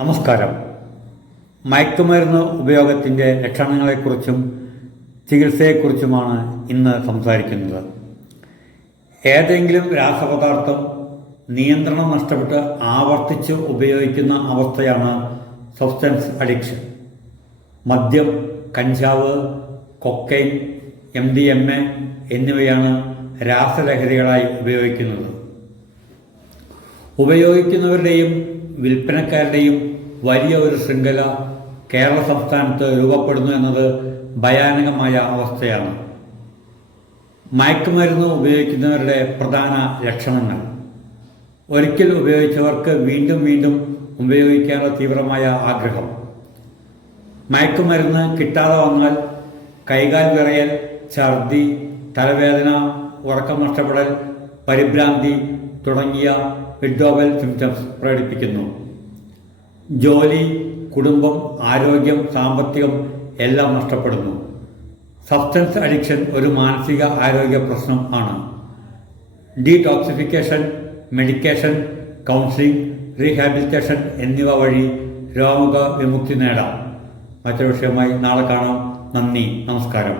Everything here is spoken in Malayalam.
നമസ്കാരം. മയക്കുമരുന്ന് ഉപയോഗത്തിൻ്റെ ലക്ഷണങ്ങളെക്കുറിച്ചും ചികിത്സയെക്കുറിച്ചുമാണ് ഇന്ന് സംസാരിക്കുന്നത്. ഏതെങ്കിലും രാസപദാർത്ഥം നിയന്ത്രണം നഷ്ടപ്പെട്ട് ആവർത്തിച്ച് ഉപയോഗിക്കുന്ന അവസ്ഥയാണ് സബ്സ്റ്റൻസ് അഡിക്ഷൻ. മദ്യം, കഞ്ചാവ്, കൊക്കൈൻ, MDMA എന്നിവയാണ് രാസലഹരികളായി ഉപയോഗിക്കുന്നത്. ഉപയോഗിക്കുന്നവരുടെയും വിൽപ്പനക്കാരുടെയും വലിയ ഒരു ശൃംഖല കേരള സംസ്ഥാനത്ത് രൂപപ്പെടുന്നു എന്നത് ഭയാനകമായ അവസ്ഥയാണ്. മയക്കുമരുന്ന് ഉപയോഗിക്കുന്നവരുടെ പ്രധാന ലക്ഷണങ്ങൾ: ഒരിക്കൽ ഉപയോഗിച്ചവർക്ക് വീണ്ടും വീണ്ടും ഉപയോഗിക്കാനുള്ള തീവ്രമായ ആഗ്രഹം, മയക്കുമരുന്ന് കിട്ടാതെ വന്നാൽ കൈകാൽ വിറയൽ, ഛർദി, തലവേദന, ഉറക്കം നഷ്ടപ്പെടൽ, പരിഭ്രാന്തി തുടങ്ങിയ വിഡ്രോവൽ സിംറ്റംസ് പ്രകടിപ്പിക്കുന്നു. ജോലി, കുടുംബം, ആരോഗ്യം, സാമ്പത്തികം എല്ലാം നഷ്ടപ്പെടുന്നു. സബ്സ്റ്റൻസ് അഡിക്ഷൻ ഒരു മാനസിക ആരോഗ്യ പ്രശ്നം ആണ്. ഡീടോക്സിഫിക്കേഷൻ, മെഡിക്കേഷൻ, കൗൺസിലിംഗ്, റീഹാബിലിറ്റേഷൻ എന്നിവ വഴി രോഗവിമുക്തി നേടാം. മറ്റൊരു വിഷയമായി നാളെ കാണാം. നന്ദി, നമസ്കാരം.